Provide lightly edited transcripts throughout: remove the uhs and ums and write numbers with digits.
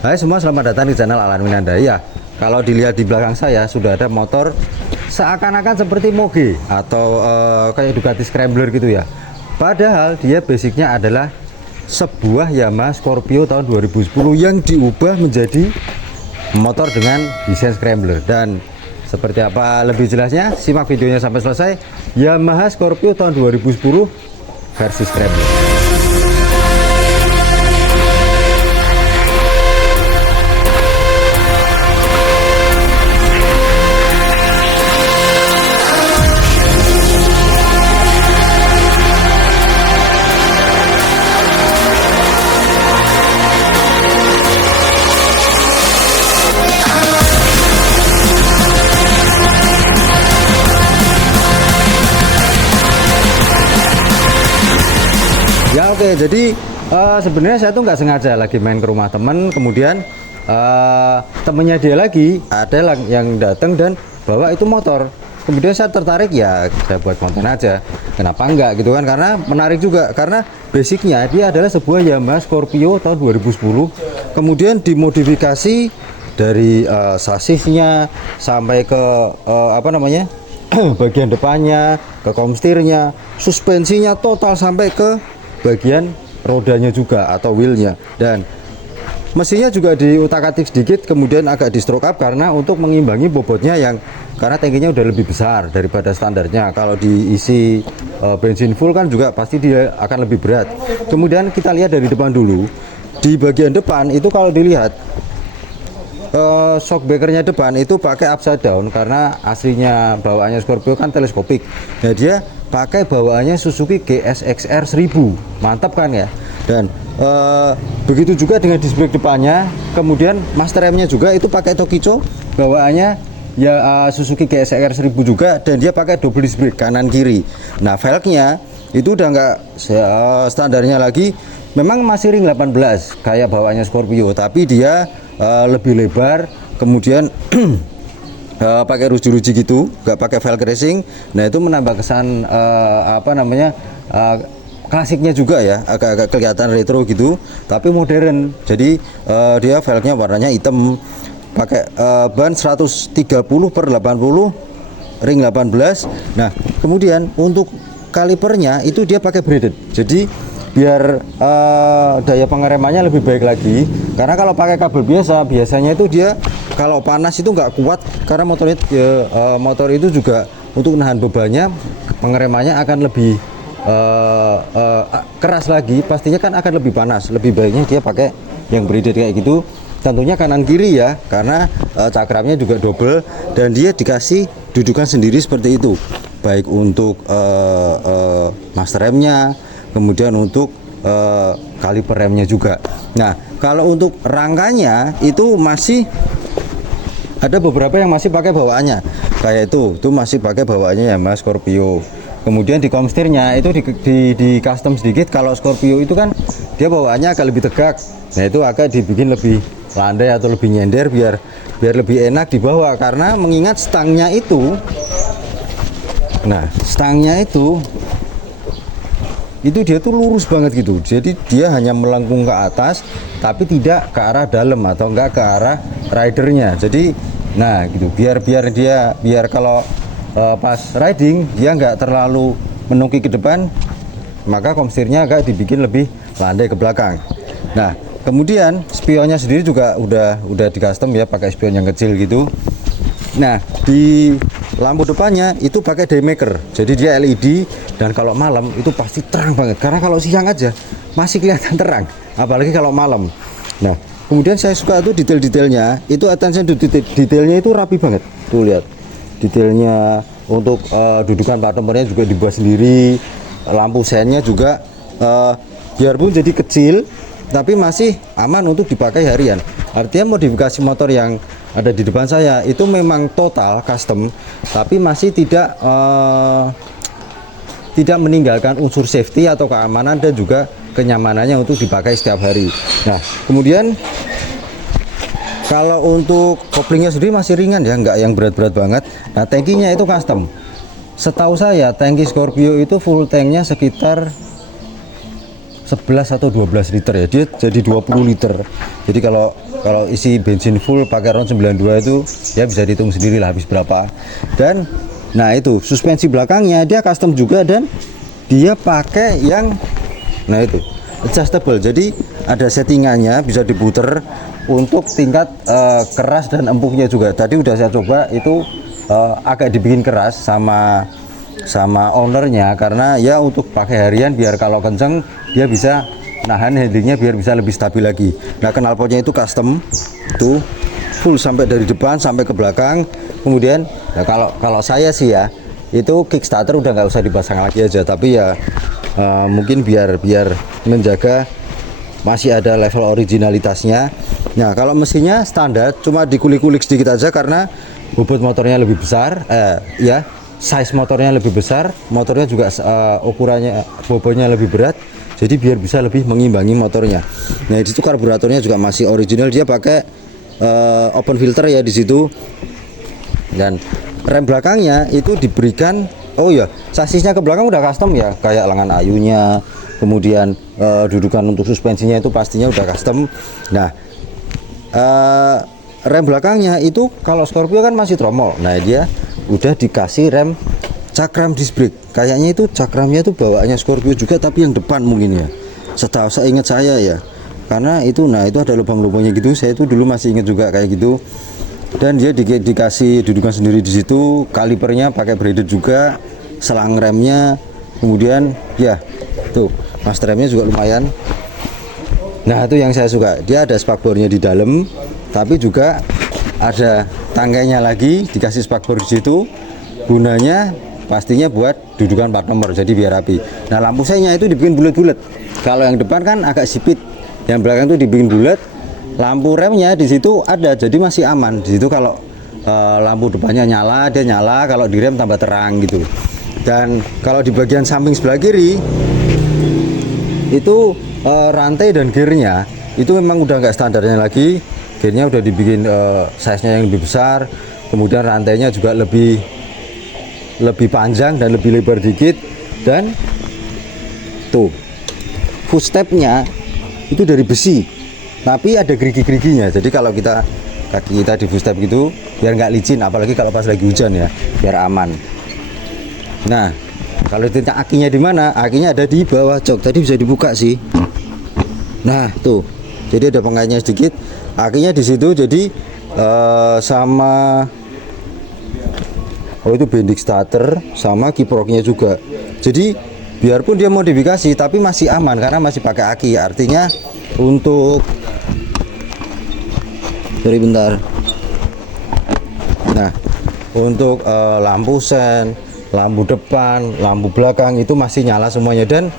Hai semua, selamat datang di channel Alan Winanda. Ya, kalau dilihat di belakang saya sudah ada motor seakan-akan seperti Moge atau kayak Ducati Scrambler gitu ya. Padahal dia basicnya adalah sebuah Yamaha Scorpio tahun 2010 yang diubah menjadi motor dengan desain Scrambler. Dan seperti apa lebih jelasnya, simak videonya sampai selesai. Yamaha Scorpio tahun 2010 versi Scrambler. Ya oke, jadi sebenarnya saya tuh nggak sengaja lagi main ke rumah temen, kemudian temennya dia lagi ada yang datang dan bawa itu motor. Kemudian saya tertarik, ya saya buat konten aja. Kenapa enggak gitu kan? Karena menarik juga, karena basicnya dia adalah sebuah Yamaha Scorpio tahun 2010. Kemudian dimodifikasi dari sasisnya sampai ke bagian depannya, ke komstirnya, suspensinya total sampai ke bagian rodanya juga atau wheelnya, dan mesinnya juga diutak-atik sedikit, kemudian agak di stroke up karena untuk mengimbangi bobotnya, yang karena tangkinya udah lebih besar daripada standarnya. Kalau diisi bensin full kan juga pasti dia akan lebih berat. Kemudian kita lihat dari depan dulu. Di bagian depan itu kalau dilihat shockbreakernya depan itu pakai upside down karena aslinya bawaannya Scorpio kan teleskopik. Nah, dia pakai bawaannya Suzuki GSX-R 1000. Mantap kan ya? Dan begitu juga dengan disc brake depannya. Kemudian master remnya juga itu pakai Tokicho, bawaannya ya Suzuki GSX-R 1000 juga, dan dia pakai double disc brake kanan kiri. Nah, velgnya itu udah nggak standarnya lagi, memang masih ring 18 kayak bawaannya Scorpio, tapi dia lebih lebar, kemudian pakai ruji-ruji gitu, nggak pakai velg racing. Nah, itu menambah kesan klasiknya juga ya, agak-agak kelihatan retro gitu, tapi modern. Jadi dia velgnya warnanya hitam, pakai ban 130/80 ring 18. Nah, kemudian untuk kalipernya itu dia pakai braided, jadi biar daya pengeremannya lebih baik lagi. Karena kalau pakai kabel biasanya itu dia kalau panas itu nggak kuat, karena motor itu juga untuk nahan bebannya, pengeremannya akan lebih keras lagi, pastinya kan akan lebih panas. Lebih baiknya dia pakai yang braided kayak gitu, tentunya kanan kiri ya, karena cakramnya juga double dan dia dikasih dudukan sendiri seperti itu, baik untuk master remnya, kemudian untuk kaliper remnya juga. Nah, kalau untuk rangkanya itu masih ada beberapa yang masih pakai bawaannya kayak itu masih pakai bawaannya Yamaha Scorpio. Kemudian di komstirnya itu di custom sedikit. Kalau Scorpio itu kan dia bawaannya agak lebih tegak, nah itu agak dibikin lebih landai atau lebih nyender biar lebih enak dibawa, karena mengingat stangnya itu, nah stangnya itu dia tuh lurus banget gitu, jadi dia hanya melengkung ke atas tapi tidak ke arah dalam atau enggak ke arah ridernya. Jadi nah gitu, biar kalau pas riding dia enggak terlalu menungki ke depan, maka komstirnya agak dibikin lebih landai ke belakang. Nah, kemudian spionnya sendiri juga udah di custom ya, pakai spion yang kecil gitu. Nah, di lampu depannya itu pakai daymaker, jadi dia LED, dan kalau malam itu pasti terang banget, karena kalau siang aja masih kelihatan terang, apalagi kalau malam. Nah, kemudian saya suka tuh detail-detailnya, itu attention to detailnya itu rapi banget. Tuh lihat detailnya, untuk dudukan part nomornya juga dibuat sendiri, lampu sennya juga biarpun jadi kecil tapi masih aman untuk dipakai harian. Artinya modifikasi motor yang ada di depan saya itu memang total custom, tapi masih tidak meninggalkan unsur safety atau keamanan dan juga kenyamanannya untuk dipakai setiap hari. Nah, kemudian kalau untuk koplingnya sendiri masih ringan ya, nggak yang berat-berat banget. Nah, tankinya itu custom. Setahu saya tangki Scorpio itu full tanknya sekitar 11 atau 12 liter ya, dia jadi 20 liter. Jadi kalau isi bensin full pakai RON 92 itu ya bisa dihitung sendiri lah habis berapa. Dan nah itu suspensi belakangnya dia custom juga, dan dia pakai yang nah itu adjustable, jadi ada settingannya bisa diputer untuk tingkat keras dan empuknya juga. Tadi udah saya coba itu agak dibikin keras sama ownernya, karena ya untuk pakai harian biar kalau kenceng dia bisa nahan handlingnya biar bisa lebih stabil lagi. Nah, knalpotnya itu custom tuh full sampai dari depan sampai ke belakang. Kemudian nah kalau saya sih ya itu kickstarter udah nggak usah dipasang lagi aja, tapi ya mungkin biar menjaga masih ada level originalitasnya. Nah, kalau mesinnya standar cuma dikulik-kulik sedikit aja karena bobot motornya lebih besar, ya size motornya lebih besar, motornya juga ukurannya bobotnya lebih berat, jadi biar bisa lebih mengimbangi motornya. Nah, di situ karburatornya juga masih original, dia pakai open filter ya di situ. Dan rem belakangnya itu diberikan, oh ya, sasisnya ke belakang udah custom ya, kayak lengan ayunya, kemudian dudukan untuk suspensinya itu pastinya udah custom. Nah, rem belakangnya itu kalau Scorpio kan masih tromol. Nah, dia udah dikasih rem cakram disc brake. Kayaknya itu cakramnya itu bawaannya Scorpio juga, tapi yang depan mungkin ya. Setahu saya ingat saya ya. Karena itu nah itu ada lubang-lubangnya gitu. Saya itu dulu masih ingat juga kayak gitu. Dan dia dikasih dudukan sendiri di situ, kalipernya pakai braided juga, selang remnya, kemudian ya tuh master remnya juga lumayan. Nah, itu yang saya suka, dia ada spakbornya di dalam, tapi juga ada tangkainya lagi, dikasih spakbor di situ. Gunanya pastinya buat dudukan plat nomor, jadi biar rapi. Nah, lampu senya itu dibikin bulat-bulat. Kalau yang depan kan agak sipit, yang belakang itu dibikin bulat. Lampu remnya di situ ada, jadi masih aman. Di situ kalau lampu depannya nyala, dia nyala, kalau di rem tambah terang gitu. Dan kalau di bagian samping sebelah kiri itu rantai dan gearnya itu memang udah nggak standarnya lagi. Gearnya udah dibikin size-nya yang lebih besar, kemudian rantainya juga lebih panjang dan lebih lebar dikit. Dan tuh footstep-nya itu dari besi, tapi ada gerigi-geriginya. Jadi kalau kaki kita di footstep gitu biar nggak licin, apalagi kalau pas lagi hujan ya, biar aman. Nah, kalau ditanya akinya di mana, akinya ada di bawah jok. Tadi bisa dibuka sih. Nah, tuh. Jadi ada pengaitnya sedikit. Akinya di situ. Jadi sama itu bendik starter sama kiproknya juga. Jadi biarpun dia modifikasi tapi masih aman karena masih pakai aki. Artinya untuk bentar. Nah, untuk lampu sen, lampu depan, lampu belakang itu masih nyala semuanya. Dan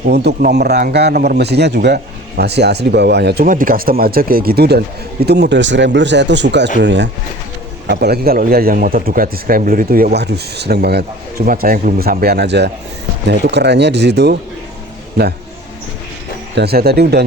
untuk nomor rangka, nomor mesinnya juga masih asli bawaannya, cuma di custom aja kayak gitu. Dan itu model scrambler saya tuh suka sebenarnya, apalagi kalau lihat yang motor Ducati scrambler itu ya, waduh seneng banget. Cuma sayang belum kesampaian aja. Nah, itu kerennya di situ. Nah, dan saya tadi udah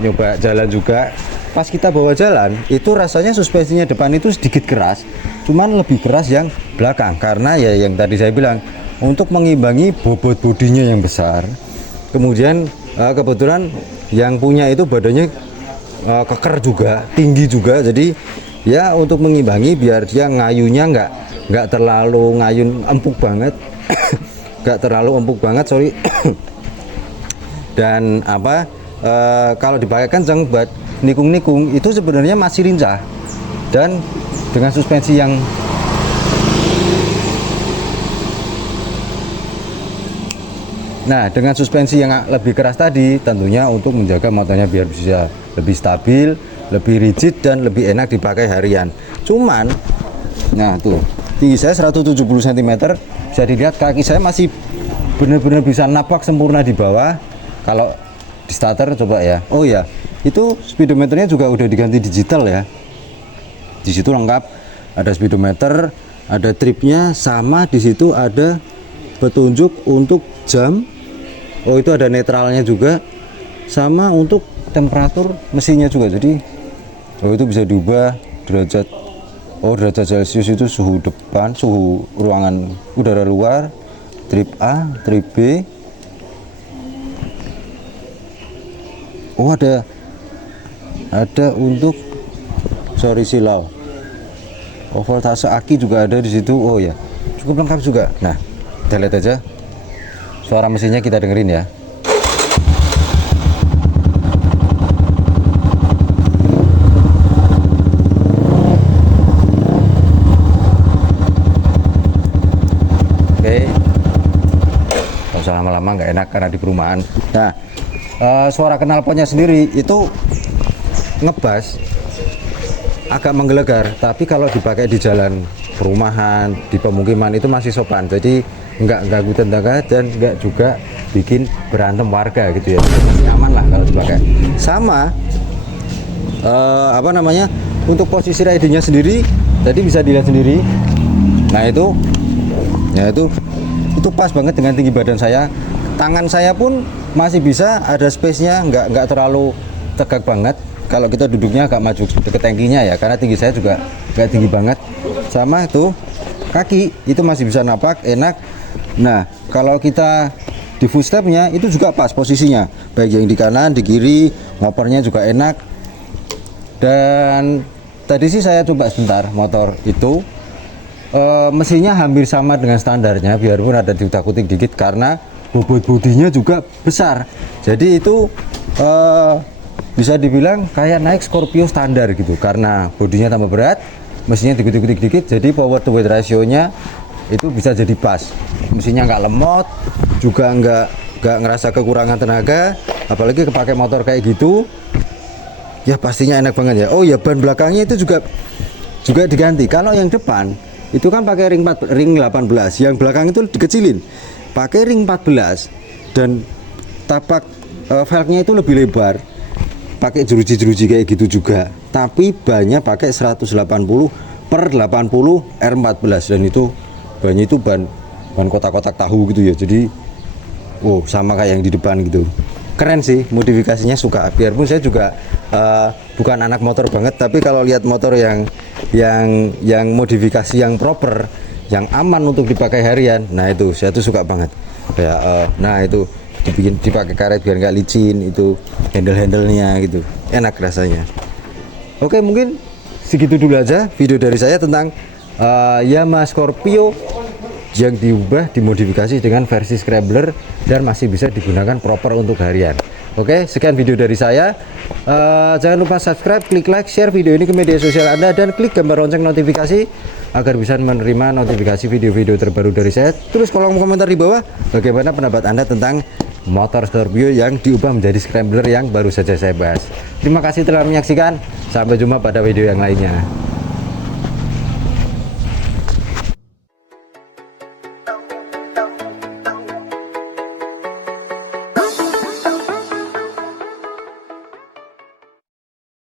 nyoba jalan juga. Pas kita bawa jalan itu rasanya suspensinya depan itu sedikit keras, cuman lebih keras yang belakang, karena ya yang tadi saya bilang untuk mengimbangi bobot bodinya yang besar. Kemudian kebetulan yang punya itu badannya keker juga, tinggi juga, jadi ya untuk mengimbangi biar dia ngayunya nggak terlalu ngayun empuk banget nggak terlalu empuk banget, sorry. Dan kalau dipakai kenceng buat nikung-nikung itu sebenarnya masih lincah. Dan dengan suspensi yang lebih keras tadi, tentunya untuk menjaga motornya biar bisa lebih stabil, lebih rigid, dan lebih enak dipakai harian. Cuman nah tuh tinggi saya 170 cm, bisa dilihat kaki saya masih benar-benar bisa napak sempurna di bawah. Kalau di starter coba ya, oh ya, itu speedometernya juga udah diganti digital ya. Di situ lengkap, ada speedometer, ada tripnya, sama di situ ada petunjuk untuk jam. Oh, itu ada netralnya juga, sama untuk temperatur mesinnya juga. Jadi oh, itu bisa diubah derajat. Oh, derajat Celcius itu suhu depan, suhu ruangan udara luar, trip A, trip B, Oh, ada untuk sorry silau. Oh, voltase aki juga ada di situ. Oh ya, cukup lengkap juga. Nah, kita lihat aja suara mesinnya, kita dengerin ya. Oke, nggak usah lama-lama, nggak enak karena di perumahan. Nah, suara knalpotnya sendiri itu ngebas agak menggelegar, tapi kalau dipakai di jalan perumahan, di pemukiman itu masih sopan, jadi nggak ganggu tetangga dan nggak juga bikin berantem warga gitu ya, masih aman lah kalau dipakai. Sama apa namanya, untuk posisi ridingnya sendiri tadi bisa dilihat sendiri. Nah itu pas banget dengan tinggi badan saya. Tangan saya pun masih bisa ada space-nya, nggak terlalu tegak banget. Kalau kita duduknya agak maju ke tangkinya ya, karena tinggi saya juga nggak tinggi banget. Sama itu kaki itu masih bisa napak, enak. Nah kalau kita di footstepnya itu juga pas posisinya, baik yang di kanan, di kiri, ngopernya juga enak. Dan tadi sih saya coba sebentar motor itu, mesinnya hampir sama dengan standarnya, biarpun ada diutak-utik dikit karena bobot bodinya juga besar. Jadi itu bisa dibilang kayak naik Scorpio standar gitu, karena bodinya tambah berat, mesinnya dikit-dikit dikit, jadi power to weight ratio-nya itu bisa jadi pas. Mesinnya nggak lemot, juga nggak ngerasa kekurangan tenaga, apalagi kepakai motor kayak gitu, ya pastinya enak banget ya. Oh ya, ban belakangnya itu juga diganti. Kalau yang depan itu kan pakai ring 18, yang belakang itu dikecilin, pakai ring 14, dan tapak velgnya itu lebih lebar, pakai jeruji-jeruji kayak gitu juga, tapi bannya pakai 180/80 R14, dan itu bannya itu ban kotak-kotak tahu gitu ya. Jadi wow, sama kayak yang di depan gitu. Keren sih, modifikasinya suka. Biarpun saya juga bukan anak motor banget, tapi kalau lihat motor yang modifikasi yang proper, yang aman untuk dipakai harian, nah itu saya tuh suka banget. Kayak nah itu dipakai karet biar nggak licin, itu handle-handlenya gitu, enak rasanya. Oke, mungkin segitu dulu aja video dari saya tentang Yamaha Scorpio yang diubah, dimodifikasi dengan versi scrambler dan masih bisa digunakan proper untuk harian. Oke, sekian video dari saya. Jangan lupa subscribe, klik like, share video ini ke media sosial Anda, dan klik gambar lonceng notifikasi agar bisa menerima notifikasi video-video terbaru dari saya. Tulis kolom komentar di bawah bagaimana pendapat Anda tentang motor Scorpio yang diubah menjadi scrambler yang baru saja saya bahas. Terima kasih telah menyaksikan. Sampai jumpa pada video yang lainnya.